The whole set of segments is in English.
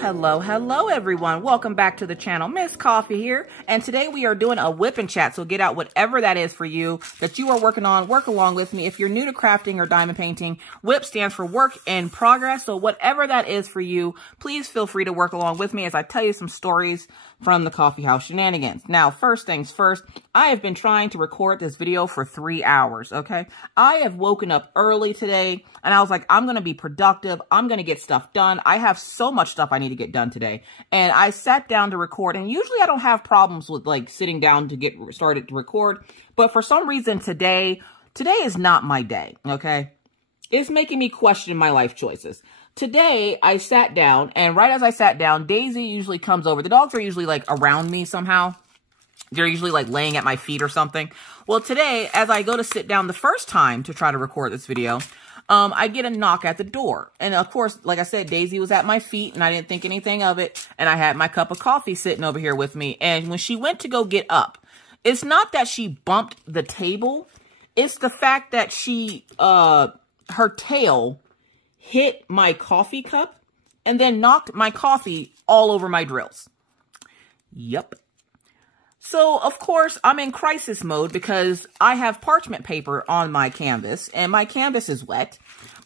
Hello everyone. Welcome back to the channel. Miss Coffee here. And today we are doing a whip and chat. So get out whatever that is for you that you are working on. Work along with me. If you're new to crafting or diamond painting, WIP stands for work in progress. So whatever that is for you, please feel free to work along with me as I tell you some stories from the coffee house shenanigans. Now, first things first, I have been trying to record this video for 3 hours, okay? I have woken up early today and I was like, I'm going to be productive. I'm going to get stuff done. I have so much stuff I need to get done today. And I sat down to record, and usually I don't have problems with like sitting down to get started to record. But for some reason today is not my day, okay? It's making me question my life choices. Today, I sat down, and right as I sat down, Daisy usually comes over. The dogs are usually, like, around me somehow. They're usually, like, laying at my feet or something. Well, today, as I go to sit down the first time to try to record this video, I get a knock at the door. And, of course, like I said, Daisy was at my feet, and I didn't think anything of it. And I had my cup of coffee sitting over here with me. And when she went to go get up, it's not that she bumped the table. It's the fact that she, her tail hit my coffee cup and then knocked my coffee all over my drills. Yep. So, of course, I'm in crisis mode because I have parchment paper on my canvas and my canvas is wet.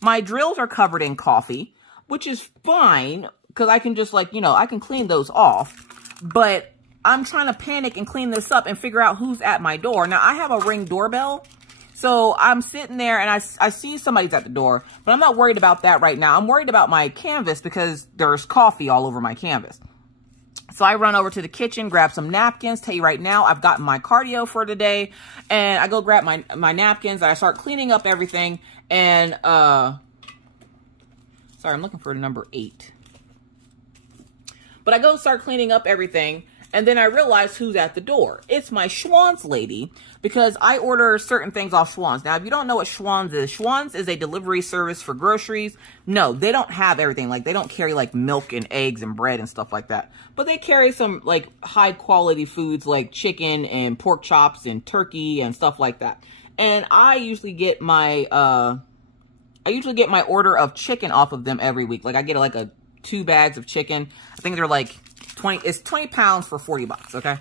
My drills are covered in coffee, which is fine because I can just I can clean those off. But I'm trying to panic and clean this up and figure out who's at my door. Now, I have a Ring doorbell. So I'm sitting there and I see somebody's at the door, but I'm not worried about that right now. I'm worried about my canvas because there's coffee all over my canvas. So I run over to the kitchen, grab some napkins. Tell you right now, I've gotten my cardio for today. And I go grab my napkins and I start cleaning up everything. And, sorry, I'm looking for number 8. But I go start cleaning up everything. And then I realize who's at the door. It's my Schwann's lady, because I order certain things off Schwann's. Now, if you don't know what Schwann's is a delivery service for groceries. No, they don't have everything. Like, they don't carry, like, milk and eggs and bread and stuff like that. But they carry some, like, high-quality foods like chicken and pork chops and turkey and stuff like that. And I usually get my, order of chicken off of them every week. Like, I get, like, 2 bags of chicken. I think they're, like, 20 pounds for 40 bucks, okay?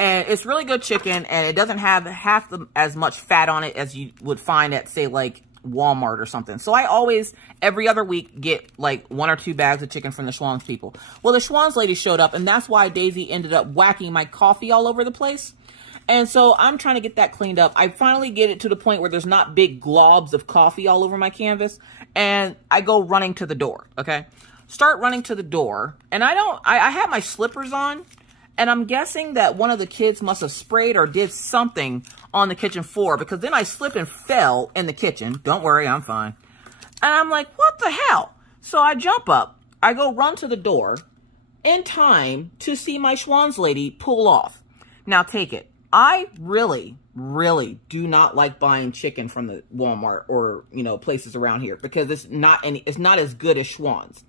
And it's really good chicken, and it doesn't have half as much fat on it as you would find at, say, like, Walmart or something. So I always, every other week, get, like, 1 or 2 bags of chicken from the Schwann's people. Well, the Schwann's lady showed up, and that's why Daisy ended up whacking my coffee all over the place. And so I'm trying to get that cleaned up. I finally get it to the point where there's not big globs of coffee all over my canvas, and I go running to the door, okay? Start running to the door, and I had my slippers on, and I'm guessing that one of the kids must have sprayed or did something on the kitchen floor, because then I slipped and fell in the kitchen. Don't worry, I'm fine. And I'm like, what the hell? So I jump up, I go run to the door in time to see my Schwann's lady pull off. Now take it. I really do not like buying chicken from the Walmart or, places around here, because it's not as good as Schwann's.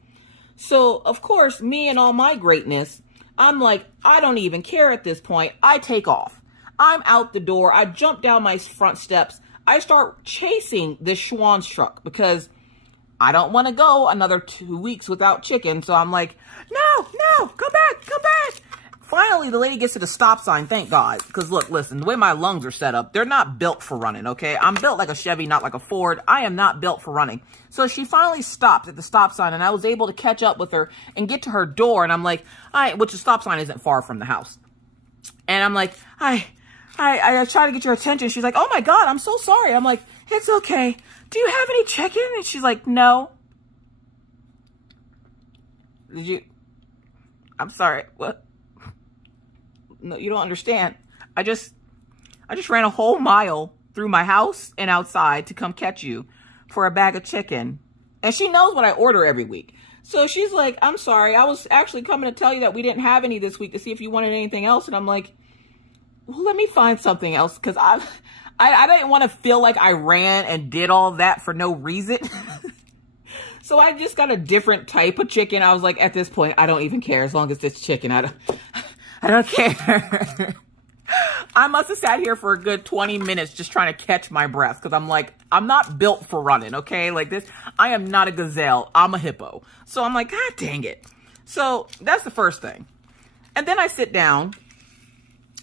So, of course, me and all my greatness, I'm like, I don't even care at this point. I take off. I'm out the door. I jump down my front steps. I start chasing this Schwann's truck because I don't want to go another 2 weeks without chicken. So I'm like, no, come back. Finally, the lady gets to the stop sign, thank God. Because look, listen, the way my lungs are set up, they're not built for running, okay? I'm built like a Chevy, not like a Ford. I am not built for running. So she finally stopped at the stop sign, and I was able to catch up with her and get to her door. And I'm like, which the stop sign isn't far from the house. And I'm like, I try to get your attention. She's like, oh my God, I'm so sorry. I'm like, it's okay. Do you have any chicken? And she's like, no. I'm sorry, what? No, you don't understand. I just ran a whole mile through my house and outside to come catch you for a bag of chicken. And she knows what I order every week. So she's like, I'm sorry. I was actually coming to tell you that we didn't have any this week to see if you wanted anything else. And I'm like, well, let me find something else, because I didn't want to feel like I ran and did all that for no reason. So I just got a different type of chicken. I was like, at this point, I don't even care as long as it's chicken. I don't care. I must have sat here for a good 20 minutes just trying to catch my breath, because I'm like, I'm not built for running, okay? Like this, I am not a gazelle. I'm a hippo. So I'm like, God dang it. So that's the first thing. And then I sit down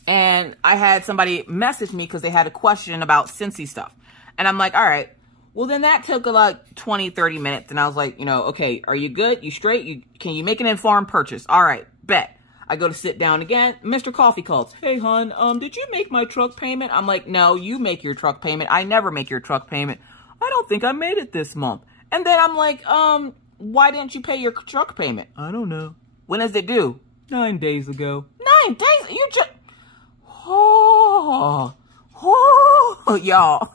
and I had somebody message me because they had a question about Scentsy stuff. And I'm like, all right, well, then that took like 20, 30 minutes. And I was like, you know, okay, are you good? You straight? Can you make an informed purchase? All right, bet. I go to sit down again. Mr. Coffee calls. Hey, hon, did you make my truck payment? I'm like, no, you make your truck payment. I never make your truck payment. I don't think I made it this month. And then I'm like, why didn't you pay your truck payment? I don't know. When is it due? 9 days ago. 9 days? You just... Oh, y'all.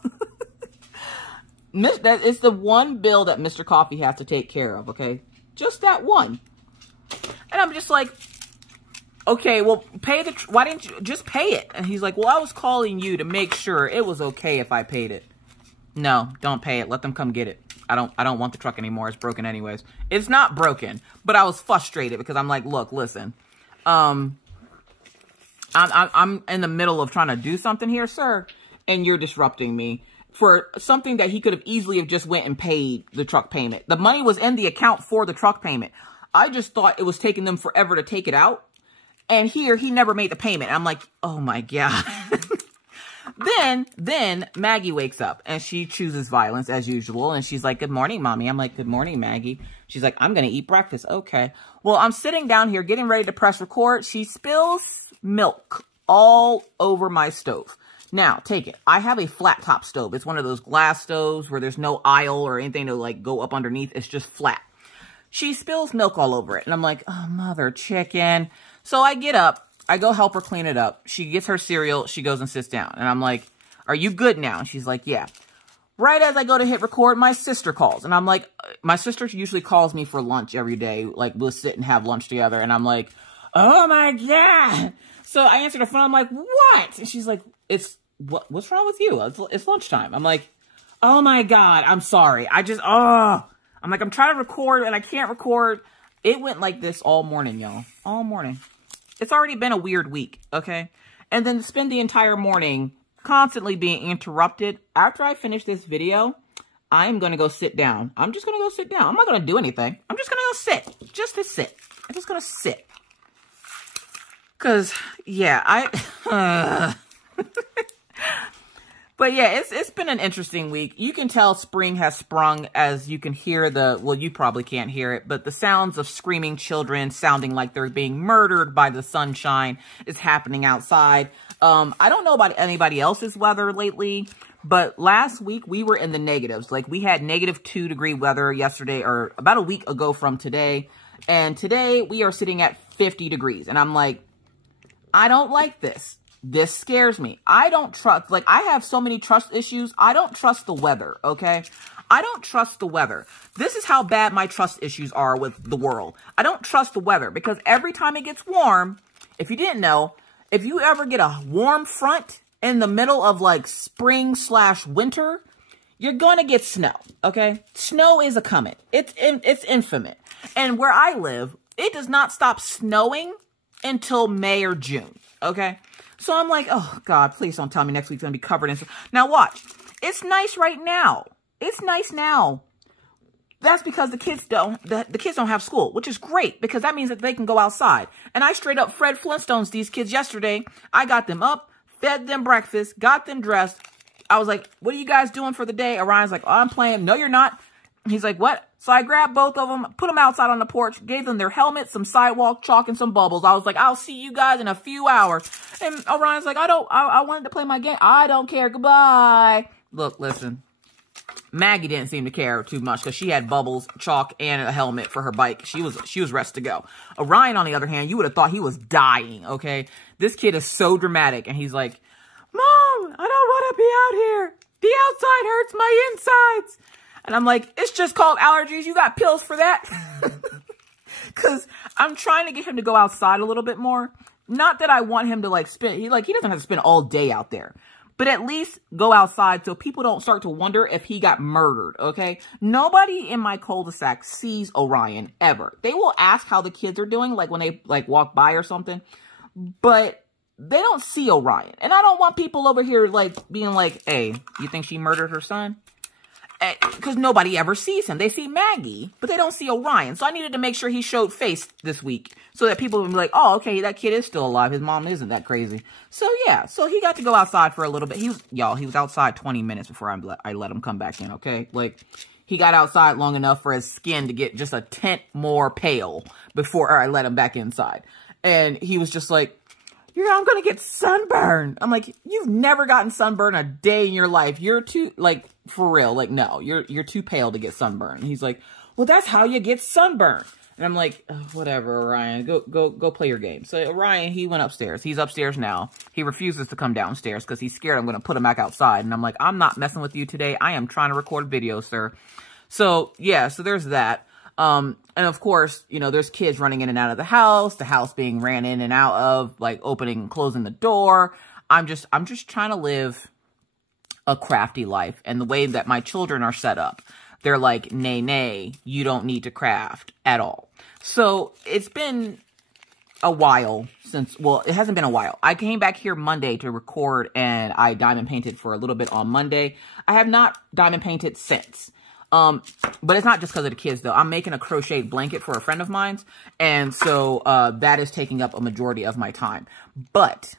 That is the one bill that Mr. Coffee has to take care of, okay? Just that one. And I'm just like, okay, well, why didn't you just pay it? And he's like, well, I was calling you to make sure it was okay if I paid it. No, don't pay it. Let them come get it. I don't want the truck anymore. It's broken anyways. It's not broken, but I was frustrated because I'm like, look, listen, I'm in the middle of trying to do something here, sir, and you're disrupting me for something that he could have easily have just went and paid the truck payment. The money was in the account for the truck payment. I just thought it was taking them forever to take it out. And here, he never made the payment. I'm like, oh my God. Then Maggie wakes up and she chooses violence as usual. And she's like, good morning, mommy. I'm like, good morning, Maggie. She's like, I'm going to eat breakfast. Okay. Well, I'm sitting down here getting ready to press record. She spills milk all over my stove. Now, take it. I have a flat top stove. It's one of those glass stoves where there's no aisle or anything to like go up underneath. It's just flat. She spills milk all over it. And I'm like, oh, mother chicken. So I get up. I go help her clean it up. She gets her cereal. She goes and sits down. And I'm like, are you good now? And she's like, yeah. Right as I go to hit record, my sister calls. And I'm like, my sister usually calls me for lunch every day. Like, we'll sit and have lunch together. And I'm like, oh, my God. So I answered the phone. I'm like, what? And she's like, what's wrong with you? It's lunchtime. I'm like, oh, my God. I'm sorry. I'm like, I'm trying to record and I can't record. It went like this all morning, y'all. All morning. It's already been a weird week, okay? And then to spend the entire morning constantly being interrupted. After I finish this video, I'm going to go sit down. I'm just going to go sit down. I'm not going to do anything. I'm just going to go sit. Just to sit. I'm just going to sit. Because, yeah, But yeah, it's been an interesting week. You can tell spring has sprung as you can hear well, you probably can't hear it, but the sounds of screaming children sounding like they're being murdered by the sunshine is happening outside. I don't know about anybody else's weather lately, but last week we were in the negatives. Like we had -2-degree weather yesterday or about a week ago from today. And today we are sitting at 50 degrees. And I'm like, I don't like this. This scares me. I don't trust, like, I have so many trust issues. I don't trust the weather, okay? I don't trust the weather. This is how bad my trust issues are with the world. I don't trust the weather because every time it gets warm, if you didn't know, if you ever get a warm front in the middle of, like, spring/winter, you're gonna get snow, okay? Snow is a coming. It's infamous. And where I live, it does not stop snowing until May or June, okay? So I'm like, oh, God, please don't tell me next week's going to be covered in snow. Now, watch. It's nice right now. It's nice now. That's because the kids don't have school, which is great because that means that they can go outside. And I straight up Fred Flintstones these kids yesterday. I got them up, fed them breakfast, got them dressed. I was like, what are you guys doing for the day? Orion's like, oh, I'm playing. No, you're not. He's like, what? So I grabbed both of them, put them outside on the porch, gave them their helmets, some sidewalk chalk, and some bubbles. I was like, I'll see you guys in a few hours. And Orion's like, I wanted to play my game. I don't care. Goodbye. Look, listen. Maggie didn't seem to care too much because she had bubbles, chalk, and a helmet for her bike. She was ready to go. Orion, on the other hand, you would have thought he was dying, okay? This kid is so dramatic, and he's like, Mom, I don't want to be out here. The outside hurts my insides. And I'm like, it's just called allergies. You got pills for that? Because I'm trying to get him to go outside a little bit more. Not that I want him to, like, he doesn't have to spend all day out there. But at least go outside so people don't start to wonder if he got murdered, okay? Nobody in my cul-de-sac sees Orion, ever. They will ask how the kids are doing, like, when they, like, walk by or something. But they don't see Orion. And I don't want people over here, like, being like, hey, you think she murdered her son? because nobody ever sees him. They see Maggie, but they don't see Orion. So I needed to make sure he showed face this week so that people would be like, oh, okay, that kid is still alive. His mom isn't that crazy. So yeah, so he got to go outside for a little bit. He was outside 20 minutes before I let him come back in, okay? Like, he got outside long enough for his skin to get just a tint more pale before I let him back inside. And he was just like, I'm going to get sunburned. I'm like, you've never gotten sunburned a day in your life. You're too, like, for real. Like, no, you're too pale to get sunburned. And he's like, well, that's how you get sunburned. And I'm like, oh, whatever, Orion, go play your game. So Orion, he went upstairs. He's upstairs now. He refuses to come downstairs because he's scared I'm going to put him back outside. And I'm like, I'm not messing with you today. I am trying to record a video, sir. So yeah, so there's that. And of course, you know, there's kids running in and out of the house being ran in and out of, like opening and closing the door. I'm just trying to live a crafty life. And the way that my children are set up, they're like, nay, you don't need to craft at all. So it's been a while since, well, it hasn't been a while. I came back here Monday to record and I diamond painted for a little bit on Monday. I have not diamond painted since. But it's not just because of the kids, though. I'm making a crocheted blanket for a friend of mine's. And so, that is taking up a majority of my time. But,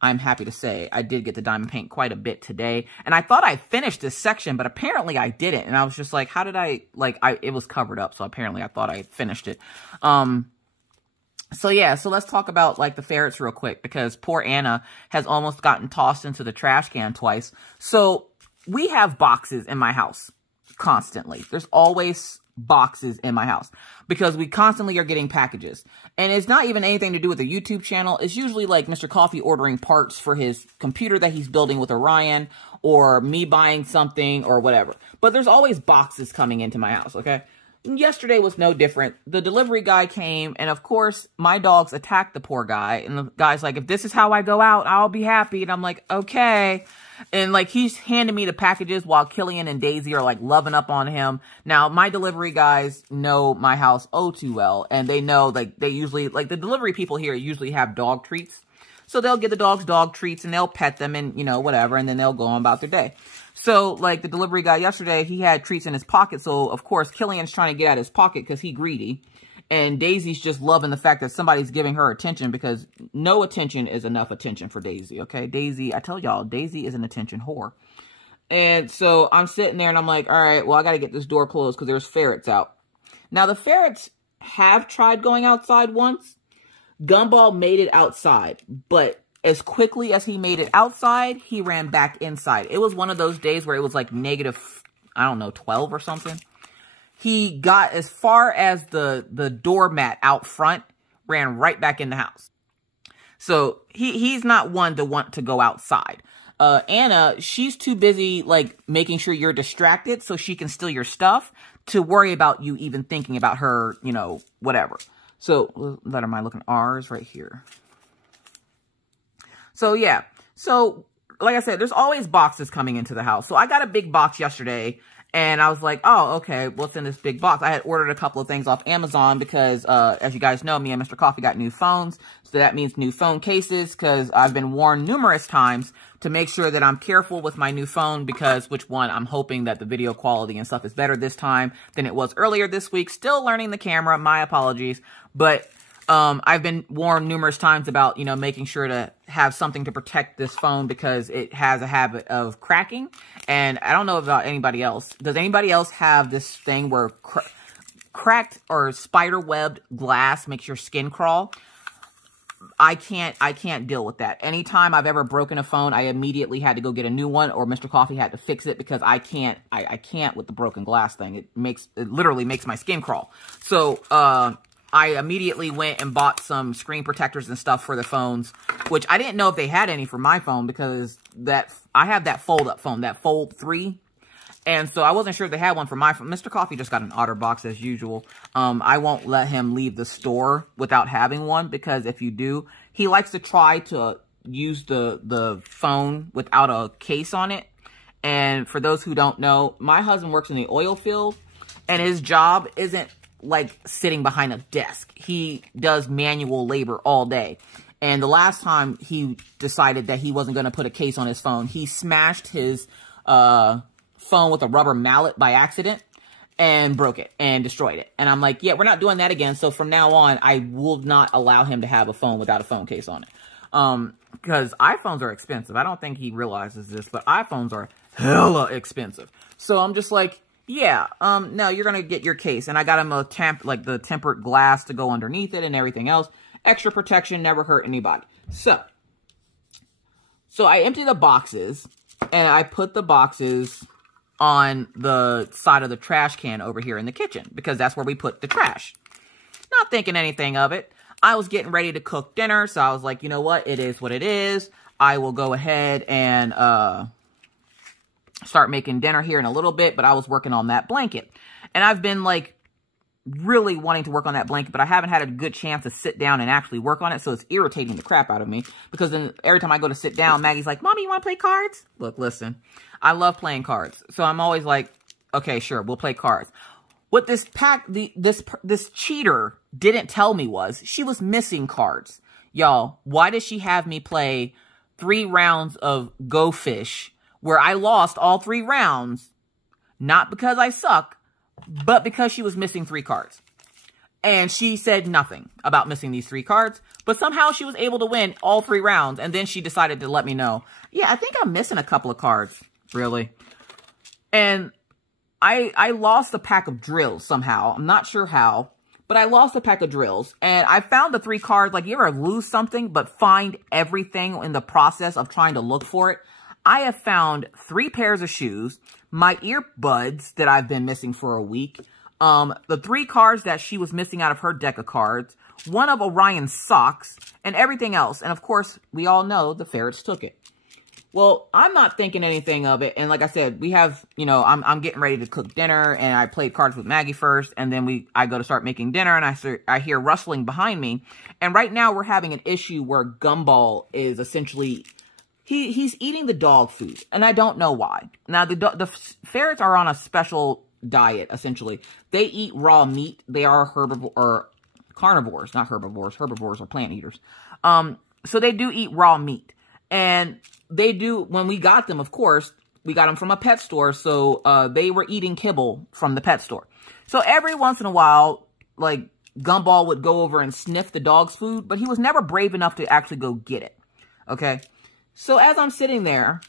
I'm happy to say I did get to diamond paint quite a bit today. And I thought I finished this section, but apparently I didn't. And I was just like, how did it was covered up. So apparently I thought I finished it. So yeah, so let's talk about like the ferrets real quick because poor Anna has almost gotten tossed into the trash can twice. So we have boxes in my house. Constantly. There's always boxes in my house because we constantly are getting packages. And it's not even anything to do with the YouTube channel. It's usually like Mr. Coffee ordering parts for his computer that he's building with Orion or me buying something or whatever. But there's always boxes coming into my house, okay? Yesterday was no different. The delivery guy came and of course my dogs attacked the poor guy. And the guy's like, if this is how I go out, I'll be happy. And I'm like, okay. And like he's handing me the packages while Killian and Daisy are like loving up on him. Now my delivery guys know my house oh too well. And they know like they usually like the delivery people here usually have dog treats. So they'll get the dogs dog treats and they'll pet them and you know, whatever. And then they'll go on about their day. So like the delivery guy yesterday, he had treats in his pocket. So of course Killian's trying to get out his pocket because he's greedy. And Daisy's just loving the fact that somebody's giving her attention because no attention is enough attention for Daisy, okay? Daisy, I tell y'all, Daisy is an attention whore. And so I'm sitting there and I'm like, all right, well, I got to get this door closed because there's ferrets out. Now, the ferrets have tried going outside once. Gumball made it outside, but as quickly as he made it outside, he ran back inside. It was one of those days where it was like negative, I don't know, 12 or something. He got as far as the doormat out front, ran right back in the house. So he's not one to want to go outside. Anna, she's too busy like making sure you're distracted so she can steal your stuff to worry about you even thinking about her, you know, whatever. So, what letter am I looking? R's right here. So, yeah. So, like I said, there's always boxes coming into the house. So, I got a big box yesterday. And I was like, oh, okay, what's in this big box? I had ordered a couple of things off Amazon because, as you guys know, me and Mr. Coffee got new phones. So that means new phone cases because I've been warned numerous times to make sure that I'm careful with my new phone because, I'm hoping that the video quality and stuff is better this time than it was earlier this week. Still learning the camera, my apologies. But I've been warned numerous times about, you know, making sure to have something to protect this phone because it has a habit of cracking. And I don't know about anybody else. Does anybody else have this thing where cracked or spider-webbed glass makes your skin crawl? I can't deal with that. Anytime I've ever broken a phone, I immediately had to go get a new one or Mr. Coffee had to fix it because I can't with the broken glass thing. It literally makes my skin crawl. So, I immediately went and bought some screen protectors and stuff for the phones, which I didn't know if they had any for my phone because I have that fold-up phone, that Fold 3. And so I wasn't sure if they had one for my phone. Mr. Coffee just got an OtterBox as usual. I won't let him leave the store without having one because if you do, he likes to try to use the phone without a case on it. And for those who don't know, my husband works in the oil field and his job isn't like sitting behind a desk. He does manual labor all day. And the last time he decided that he wasn't going to put a case on his phone, he smashed his phone with a rubber mallet by accident and broke it and destroyed it. And I'm like, yeah, we're not doing that again. So from now on, I will not allow him to have a phone without a phone case on it. Because iPhones are expensive. I don't think he realizes this, but iPhones are hella expensive. So I'm just like, yeah, no, you're going to get your case. And I got him a the tempered glass to go underneath it and everything else. Extra protection, never hurt anybody. So I empty the boxes and I put the boxes on the side of the trash can over here in the kitchen because that's where we put the trash. Not thinking anything of it. I was getting ready to cook dinner, so I was like, you know what? It is what it is. I will go ahead and start making dinner here in a little bit, but I was working on that blanket. And I've been like really wanting to work on that blanket, but I haven't had a good chance to sit down and actually work on it, so it's irritating the crap out of me because then every time I go to sit down, Maggie's like, Mommy, you want to play cards? Look, listen, I love playing cards, so I'm always like, okay, sure, we'll play cards. What this this cheater didn't tell me was she was missing cards. Y'all, why did she have me play 3 rounds of Go Fish where I lost all 3 rounds? Not because I suck, but because she was missing 3 cards. And she said nothing about missing these 3 cards, but somehow she was able to win all 3 rounds. And then she decided to let me know, yeah, I think I'm missing a couple of cards, really. And I lost a pack of drills somehow. I'm not sure how, but I lost a pack of drills. And I found the 3 cards. Like, you ever lose something but find everything in the process of trying to look for it? I have found 3 pairs of shoes, my earbuds that I've been missing for a week, the 3 cards that she was missing out of her deck of cards, 1 of Orion's socks, and everything else. And of course, we all know the ferrets took it. Well, I'm not thinking anything of it. And like I said, we have, you know, I'm getting ready to cook dinner and I played cards with Maggie first. And then I go to start making dinner and I hear rustling behind me. And right now we're having an issue where Gumball is essentially, he's eating the dog food. And I don't know why. Now, the ferrets are on a special diet, essentially. They eat raw meat. They are carnivores, not herbivores. Herbivores are plant eaters. So they do eat raw meat. And they do, when we got them, of course, we got them from a pet store, so they were eating kibble from the pet store. So every once in a while, like, Gumball would go over and sniff the dog's food, but he was never brave enough to actually go get it, okay? So as I'm sitting there,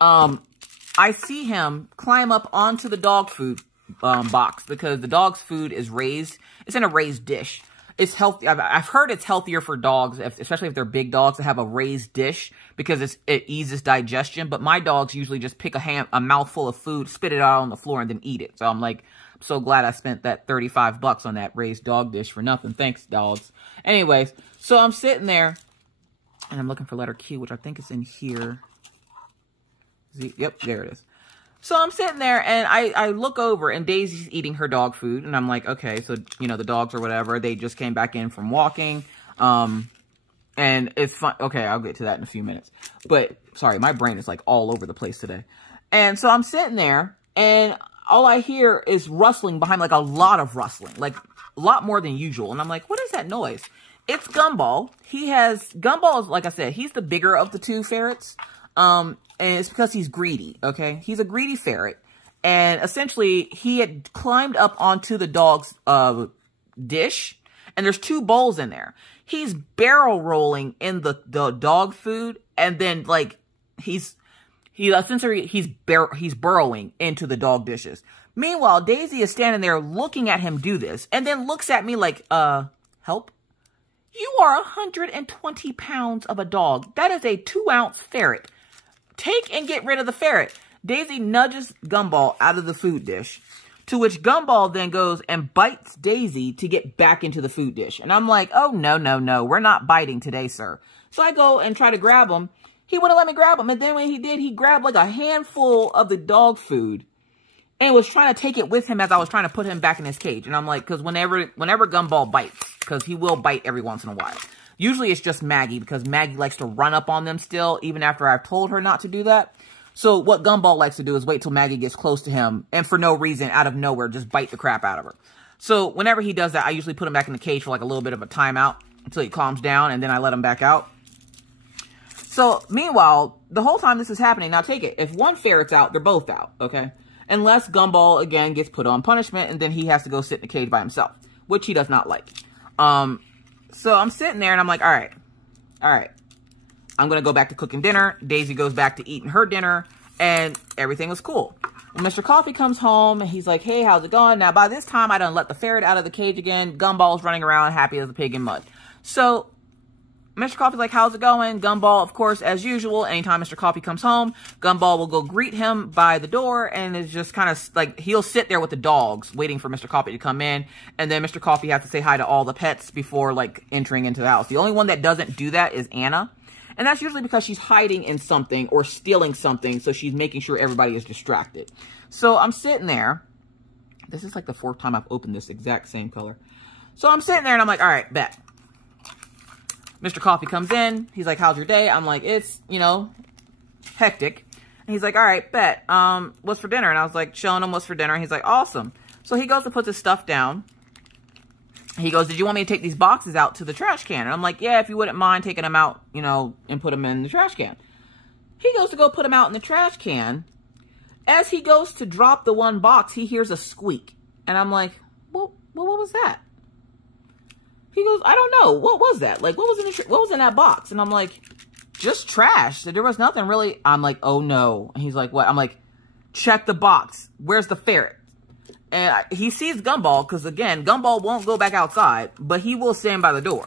I see him climb up onto the dog food box because the dog's food is raised, it's in a raised dish. It's healthy. I've heard it's healthier for dogs, especially if they're big dogs, to have a raised dish because it eases digestion. But my dogs usually just pick a mouthful of food, spit it out on the floor, and then eat it. So I'm like, I'm so glad I spent that $35 on that raised dog dish for nothing. Thanks, dogs. Anyways, so I'm sitting there, and I'm looking for letter Q, which I think is in here. Yep, there it is. So I'm sitting there and I look over and Daisy's eating her dog food. And I'm like, okay, so, you know, the dogs or whatever, they just came back in from walking. And it's fun. Okay, I'll get to that in a few minutes. But, sorry, my brain is like all over the place today. And so I'm sitting there and all I hear is rustling behind, like a lot of rustling, like a lot more than usual. And I'm like, what is that noise? It's Gumball. Gumball is, like I said, he's the bigger of the 2 ferrets. And it's because he's greedy, okay? He's a greedy ferret. And essentially, he had climbed up onto the dog's dish. And there's 2 bowls in there. He's barrel rolling in the dog food. And then, like, he's burrowing into the dog dishes. Meanwhile, Daisy is standing there looking at him do this. And then looks at me like, help? You are 120 pounds of a dog. That is a 2-ounce ferret. Take and get rid of the ferret. Daisy nudges Gumball out of the food dish, to which Gumball then goes and bites Daisy to get back into the food dish. And I'm like, oh, no, no, no. We're not biting today, sir. So I go and try to grab him. He wouldn't let me grab him. And then when he did, he grabbed like a handful of the dog food and was trying to take it with him as I was trying to put him back in his cage. And I'm like, because whenever Gumball bites, because he will bite every once in a while. Usually it's just Maggie because Maggie likes to run up on them still, even after I've told her not to do that. So what Gumball likes to do is wait till Maggie gets close to him and for no reason, out of nowhere, just bite the crap out of her. So whenever he does that, I usually put him back in the cage for like a little bit of a timeout until he calms down and then I let him back out. So meanwhile, the whole time this is happening, now take it, if one ferret's out, they're both out, okay? Unless Gumball, again, gets put on punishment, and then he has to go sit in the cage by himself, which he does not like. So I'm sitting there, and I'm like, all right. I'm going to go back to cooking dinner. Daisy goes back to eating her dinner, and everything was cool. When Mr. Coffee comes home, and he's like, hey, how's it going? Now, by this time, I done let the ferret out of the cage again. Gumball's running around happy as a pig in mud. So Mr. Coffee's like, how's it going? Gumball, of course, as usual, anytime Mr. Coffee comes home, Gumball will go greet him by the door, and is just kind of like, he'll sit there with the dogs waiting for Mr. Coffee to come in, and then Mr. Coffee has to say hi to all the pets before, like, entering into the house. The only one that doesn't do that is Anna, and that's usually because she's hiding in something or stealing something, so she's making sure everybody is distracted. So I'm sitting there. This is like the 4th time I've opened this exact same color. So I'm sitting there, and I'm like, all right, bet. Mr. Coffee comes in. He's like, how's your day? I'm like, it's, you know, hectic. And he's like, all right, bet. What's for dinner? And I was like, showing him what's for dinner. And he's like, awesome. So he goes to put his stuff down. He goes, did you want me to take these boxes out to the trash can? And I'm like, yeah, if you wouldn't mind taking them out, you know, and put them in the trash can. He goes to go put them out in the trash can. As he goes to drop the one box, he hears a squeak. And I'm like, well, what was that? He goes, I don't know. What was that? Like, what was in that box? And I'm like, just trash. There was nothing really. I'm like, oh no. And he's like, what? I'm like, check the box. Where's the ferret? And he sees Gumball, because again, Gumball won't go back outside, but he will stand by the door.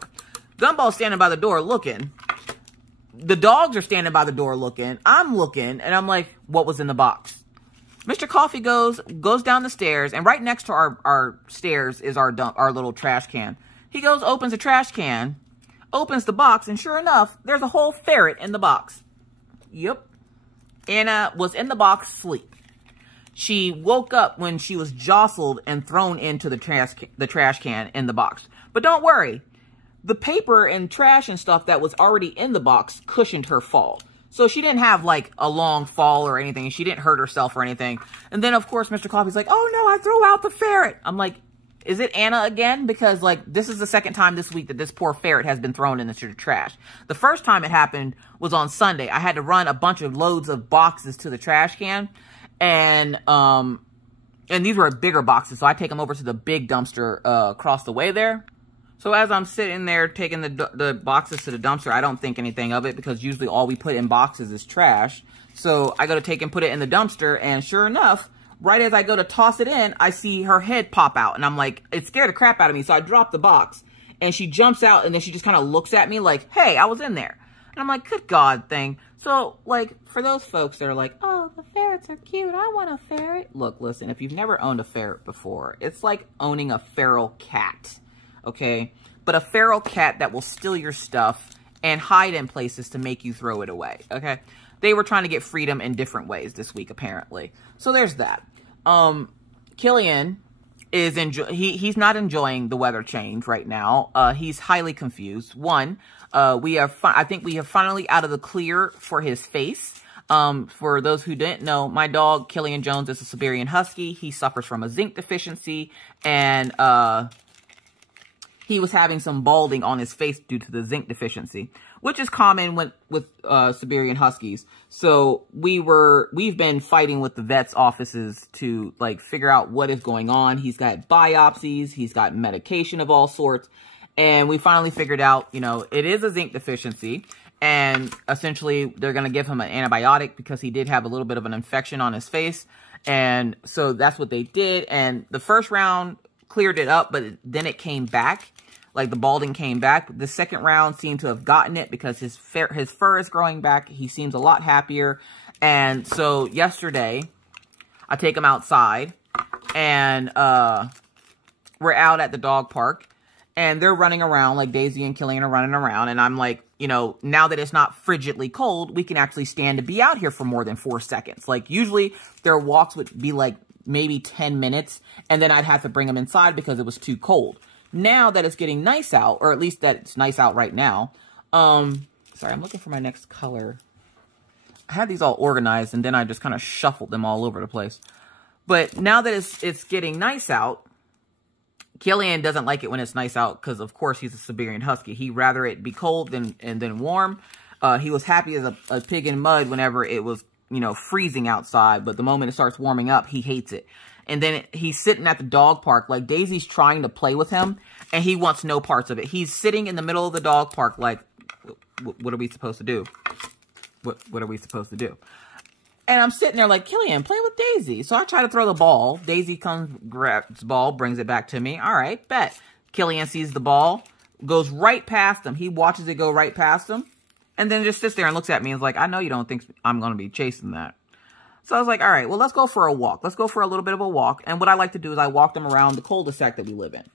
Gumball's standing by the door looking. The dogs are standing by the door looking. I'm looking, and I'm like, what was in the box? Mr. Coffee goes down the stairs, and right next to our stairs is our little trash can. He goes, opens the trash can, opens the box, and sure enough, there's a whole ferret in the box. Yep. Anna was in the box asleep. She woke up when she was jostled and thrown into the trash can in the box. But don't worry. The paper and trash and stuff that was already in the box cushioned her fall. So she didn't have, like, a long fall or anything. She didn't hurt herself or anything. And then, of course, Mr. Coffee's like, oh, no, I threw out the ferret. I'm like, is it Anna again? Because, like, this is the 2nd time this week that this poor ferret has been thrown into the trash. The first time it happened was on Sunday. I had to run a bunch of loads of boxes to the trash can. And these were bigger boxes, so I take them over to the big dumpster across the way there. So as I'm sitting there taking the boxes to the dumpster, I don't think anything of it, because usually all we put in boxes is trash. So I go to take and put it in the dumpster, and sure enough, right as I go to toss it in, I see her head pop out. And I'm like, it scared the crap out of me. So I drop the box. And she jumps out, and then she just kind of looks at me like, hey, I was in there. And I'm like, good God thing. So, like, for those folks that are like, oh, the ferrets are cute. I want a ferret. Look, listen, if you've never owned a ferret before, it's like owning a feral cat. Okay? But a feral cat that will steal your stuff and hide in places to make you throw it away. Okay? They were trying to get freedom in different ways this week, apparently. So there's that. Killian is he's not enjoying the weather change right now. He's highly confused. One, I think we have finally out of the clear for his face. For those who didn't know, my dog Killian Jones is a Siberian Husky. He suffers from a zinc deficiency, and he was having some balding on his face due to the zinc deficiency, which is common with Siberian Huskies. So we've been fighting with the vet's offices to, like, figure out what is going on. He's got biopsies, he's got medication of all sorts, and we finally figured out, you know, it is a zinc deficiency, and essentially they're going to give him an antibiotic because he did have a little bit of an infection on his face. And so that's what they did, and the first round cleared it up, but then it came back. Like, the balding came back. The second round seemed to have gotten it because his fur is growing back. He seems a lot happier. And so yesterday, I take him outside, and we're out at the dog park, and they're running around, like Daisy and Killian are running around. And I'm like, you know, now that it's not frigidly cold, we can actually stand to be out here for more than 4 seconds. Like, usually their walks would be like maybe 10 minutes, and then I'd have to bring them inside because it was too cold. Now that it's getting nice out, or at least that it's nice out right now. Sorry, I'm looking for my next color. I had these all organized, and then I just kind of shuffled them all over the place. But now that it's getting nice out, Killian doesn't like it when it's nice out because, of course, he's a Siberian Husky. He'd rather it be cold than warm. He was happy as a pig in mud whenever it was, you know, freezing outside. But the moment it starts warming up, he hates it. And then he's sitting at the dog park, like Daisy's trying to play with him, and he wants no parts of it. He's sitting in the middle of the dog park like, what are we supposed to do? What are we supposed to do? And I'm sitting there like, Killian, play with Daisy. So I try to throw the ball. Daisy comes, grabs the ball, brings it back to me. All right, bet. Killian sees the ball, goes right past him. He watches it go right past him, and then just sits there and looks at me and is like, I know you don't think I'm going to be chasing that. So I was like, all right, well, let's go for a walk. Let's go for a little bit of a walk. And what I like to do is I walk them around the cul-de-sac that we live in.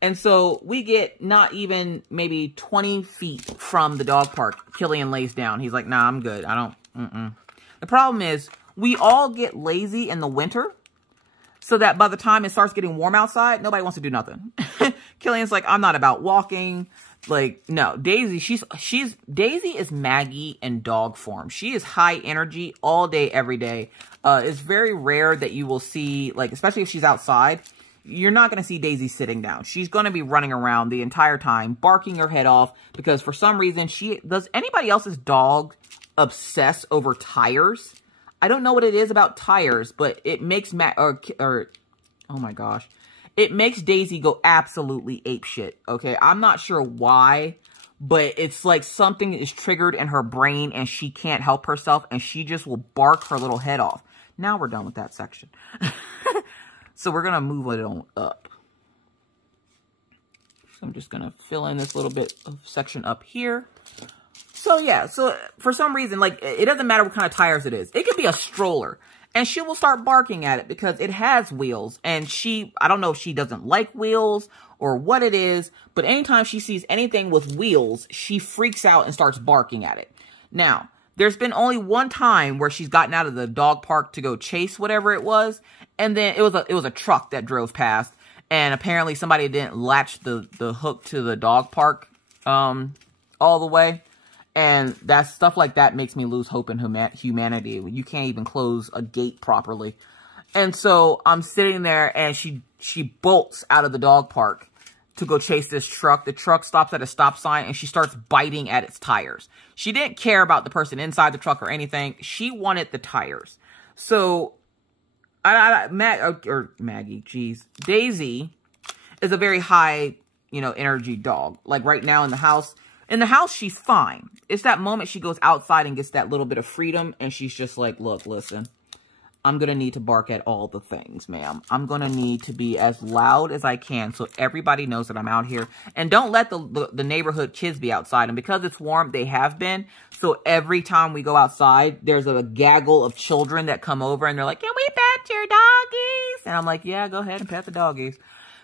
And so we get not even maybe 20 feet from the dog park. Killian lays down. He's like, nah, I'm good. I don't, The problem is we all get lazy in the winter so that by the time it starts getting warm outside, nobody wants to do nothing. Killian's like, I'm not about walking. Like, no, Daisy, Daisy is Maggie in dog form. She is high energy all day, every day. It's very rare that you will see, like, especially if she's outside, you're not going to see Daisy sitting down. She's going to be running around the entire time, barking her head off, because for some reason, does anybody else's dog obsess over tires? I don't know what it is about tires, but it makes oh my gosh. It makes Daisy go absolutely apeshit, okay? I'm not sure why, but it's like something is triggered in her brain and she can't help herself and she just will bark her little head off. Now we're done with that section. So we're going to move it on up. So I'm just going to fill in this little bit of section up here. So yeah, so for some reason, like, it doesn't matter what kind of tires it is. It could be a stroller. And she will start barking at it because it has wheels. And I don't know if she doesn't like wheels or what it is, but anytime she sees anything with wheels, she freaks out and starts barking at it. Now, there's been only one time where she's gotten out of the dog park to go chase whatever it was. And then it was a truck that drove past. And apparently somebody didn't latch the hook to the dog park all the way. And that stuff like that makes me lose hope in humanity. You can't even close a gate properly. And so I'm sitting there and she bolts out of the dog park to go chase this truck. The truck stops at a stop sign and she starts biting at its tires. She didn't care about the person inside the truck or anything. She wanted the tires. So Maggie, geez. Daisy is a very high, energy dog. Like right now in the house, she's fine. It's that moment she goes outside and gets that little bit of freedom. And she's just like, look, listen, I'm going to need to bark at all the things, ma'am. I'm going to need to be as loud as I can so everybody knows that I'm out here. And don't let the neighborhood kids be outside. And because it's warm, they have been. So every time we go outside, there's a gaggle of children that come over and they're like, can we pet your doggies? And I'm like, yeah, go ahead and pet the doggies.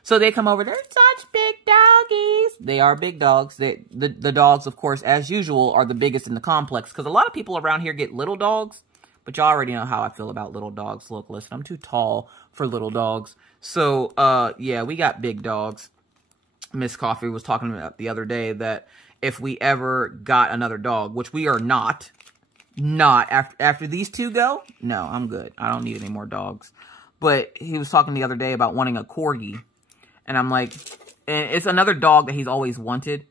So they come over, they're such big doggies. They are big dogs. The dogs, of course, as usual, are the biggest in the complex. Because a lot of people around here get little dogs. But y'all already know how I feel about little dogs. Look, listen, I'm too tall for little dogs. So, yeah, we got big dogs. Miss Coffee was talking about the other day that if we ever got another dog, which we are not after these two go, no, I'm good. I don't need any more dogs. But he was talking the other day about wanting a corgi. And I'm like, and it's another dog that he's always wanted.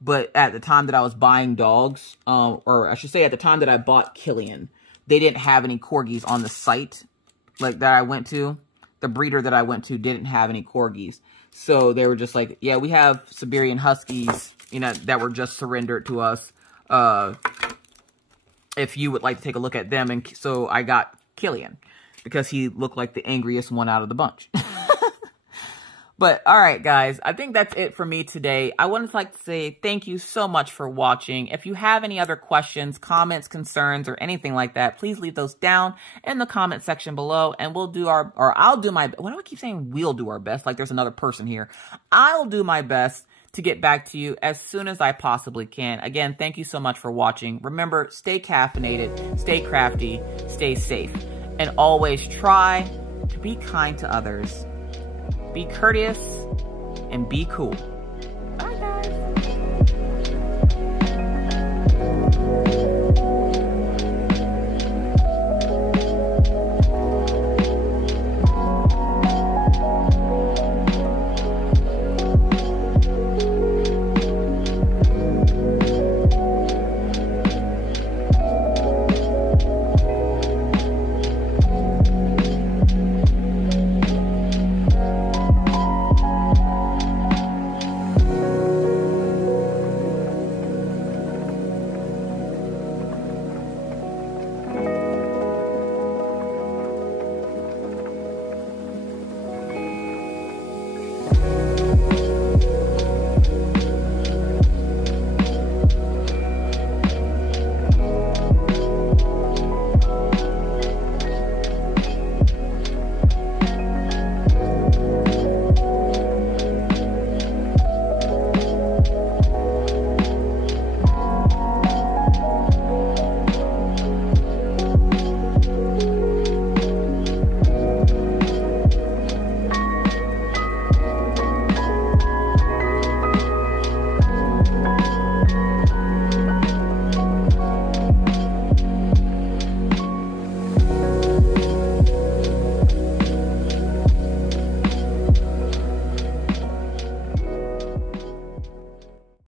But at the time that I was buying dogs, or I should say at the time that I bought Killian, they didn't have any corgis on the site like that I went to. The breeder that I went to didn't have any corgis. So they were just like, yeah, we have Siberian Huskies, that were just surrendered to us. If you would like to take a look at them. And so I got Killian because he looked like the angriest one out of the bunch. But, all right, guys, I think that's it for me today. I would like to say thank you so much for watching. If you have any other questions, comments, concerns, or anything like that, please leave those down in the comment section below, and we'll do I'll do my, why do I keep saying we'll do our best like there's another person here? I'll do my best to get back to you as soon as I possibly can. Again, thank you so much for watching. Remember, stay caffeinated, stay crafty, stay safe, and always try to be kind to others. Be courteous and be cool.